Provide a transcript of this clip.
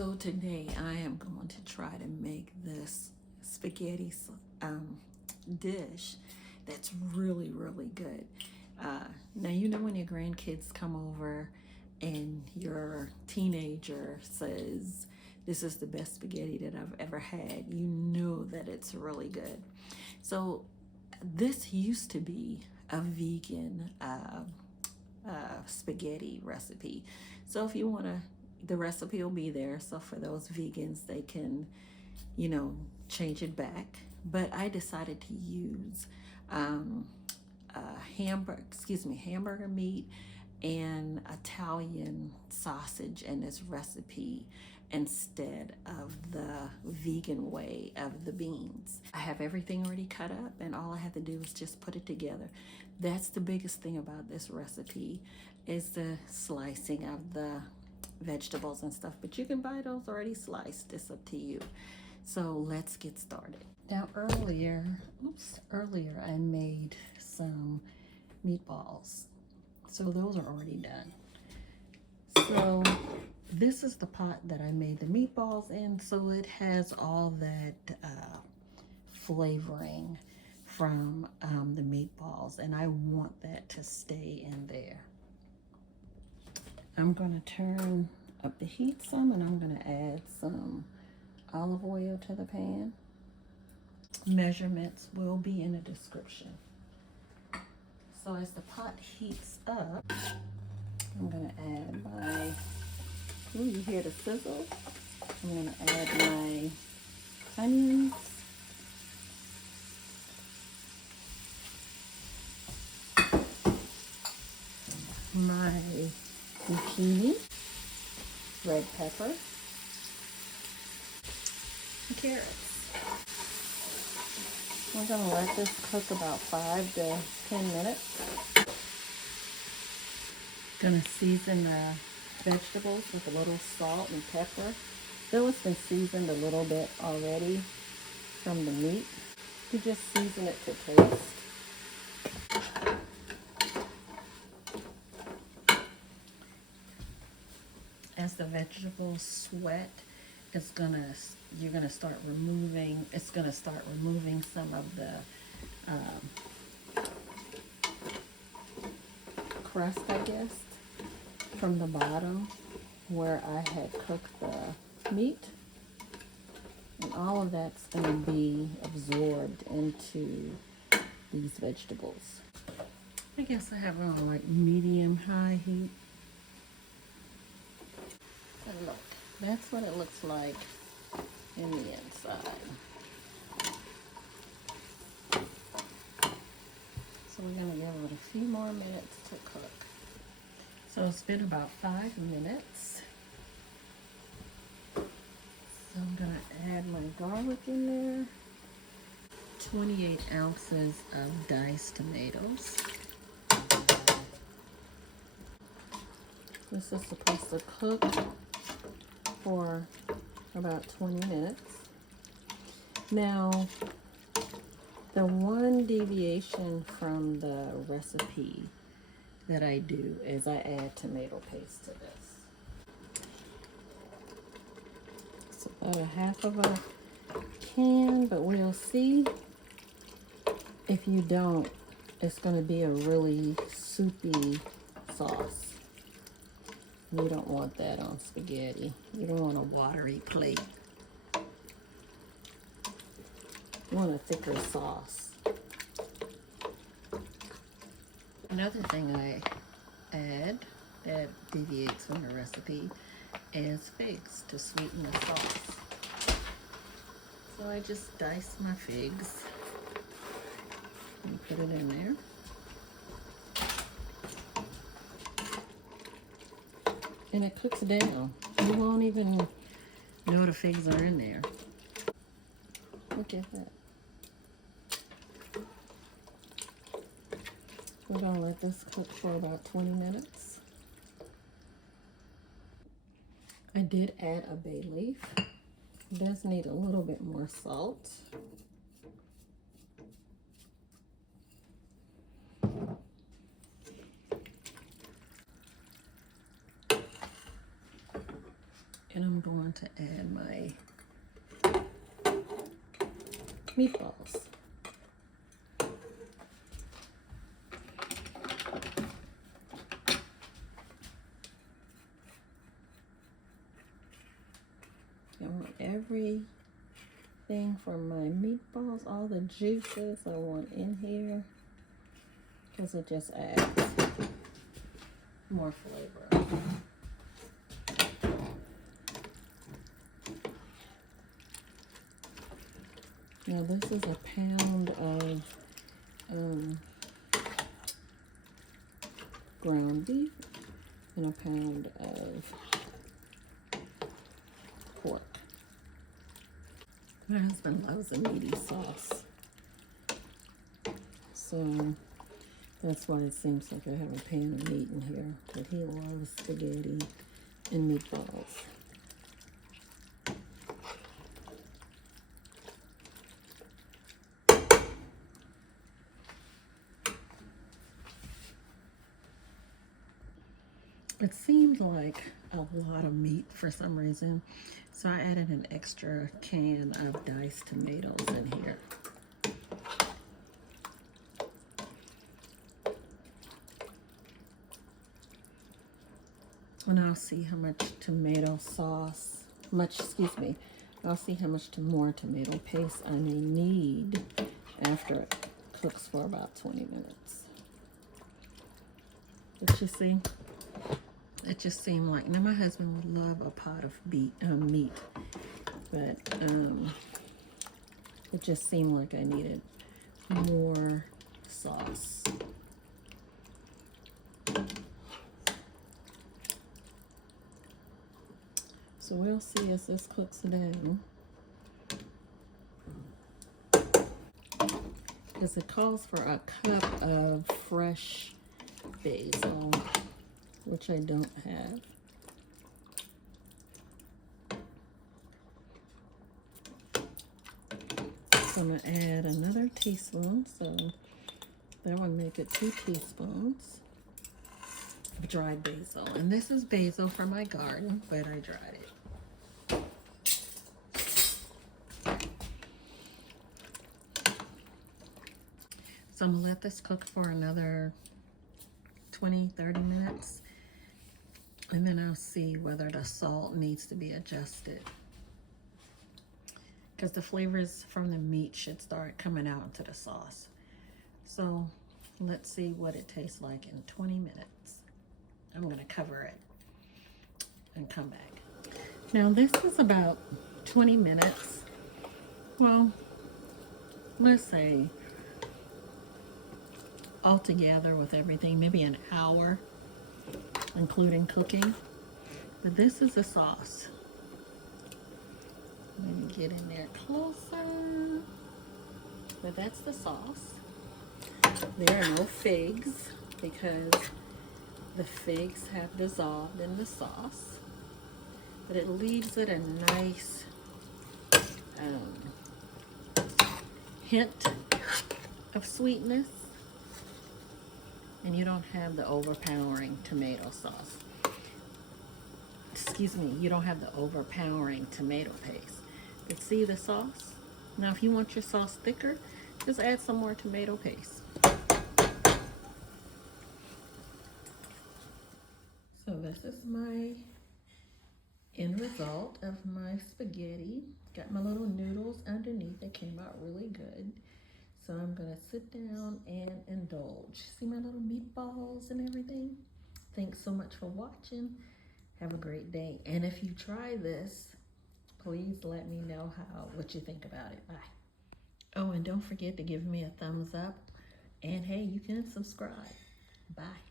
So today I am going to try to make this spaghetti dish that's really, really good. Now, you know when your grandkids come over and your teenager says, this is the best spaghetti that I've ever had, you know that it's really good. So this used to be a vegan spaghetti recipe. So if you want to, the recipe will be there. So for those vegans, they can, change it back. But I decided to use hamburger meat and Italian sausage in this recipe instead of the vegan way of the beans. I have everything already cut up and all I have to do is just put it together. That's the biggest thing about this recipe is the slicing of the vegetables and stuff, but you can buy those already sliced. It's up to you. So let's get started. Now earlier I made some meatballs. So those are already done. So this is the pot that I made the meatballs in. So it has all that flavoring from the meatballs, and I want that to stay in there. I'm going to turn up the heat some, and I'm going to add some olive oil to the pan. Measurements will be in the description. So as the pot heats up, I'm going to add my, you hear the sizzle? I'm going to add my onions. My zucchini, red pepper, and carrots. I'm going to let this cook about 5 to 10 minutes. Going to season the vegetables with a little salt and pepper. Though it's been seasoned a little bit already from the meat, you just season it to taste. As the vegetables sweat, it's gonna start removing some of the crust, I guess, from the bottom where I had cooked the meat, and all of that's gonna be absorbed into these vegetables. I guess I have it on like medium-high heat. And look, that's what it looks like in the inside. So we're going to give it a few more minutes to cook. So it's been about 5 minutes. So I'm going to add my garlic in there. 28 ounces of diced tomatoes. This is supposed to cook for about 20 minutes. Now, the one deviation from the recipe that I do is I add tomato paste to this. It's about a half of a can, but we'll see. If you don't, it's going to be a really soupy sauce. You don't want that on spaghetti. You don't want a watery plate. You want a thicker sauce. Another thing I add that deviates from the recipe is figs to sweeten the sauce. So I just dice my figs and put it in there. And it cooks down. You won't even know the figs are in there. Look at that. We're going to let this cook for about 20 minutes. I did add a bay leaf. It does need a little bit more salt. And I'm going to add my meatballs. I want everything from my meatballs, all the juices I want in here, because it just adds more flavor. Now this is a pound of ground beef and a pound of pork. My husband loves a meaty sauce, so that's why it seems like I have a pan of meat in here, but he loves spaghetti and meatballs. It seemed like a lot of meat for some reason, so I added an extra can of diced tomatoes in here. And I'll see how much tomato sauce, I'll see how much more tomato paste I may need after it cooks for about 20 minutes. But you see, it just seemed like, now my husband would love a pot of meat, but it just seemed like I needed more sauce. So we'll see as this cooks down. Because it calls for a cup of fresh basil, which I don't have. So I'm going to add another teaspoon, so that would make it 2 teaspoons of dried basil. And this is basil from my garden, but I dried it. So I'm going to let this cook for another 20-30 minutes, and then I'll see whether the salt needs to be adjusted, because the flavors from the meat should start coming out into the sauce. So let's see what it tastes like in 20 minutes. I'm going to cover it and come back. Now this is about 20 minutes. Well, let's say altogether with everything, maybe an hour, including cooking. But this is the sauce. Let me get in there closer. But that's the sauce. There are no figs because the figs have dissolved in the sauce. But it leaves it a nice hint of sweetness. And you don't have the overpowering tomato sauce. Excuse me, you don't have the overpowering tomato paste. But see the sauce? Now if you want your sauce thicker, just add some more tomato paste. So this is my end result of my spaghetti. Got my little noodles underneath. They came out really good. So I'm gonna sit down and indulge. See my little meatballs and everything? Thanks so much for watching. Have a great day. And if you try this, please let me know what you think about it. Bye. Oh, and don't forget to give me a thumbs up. And hey, you can subscribe. Bye.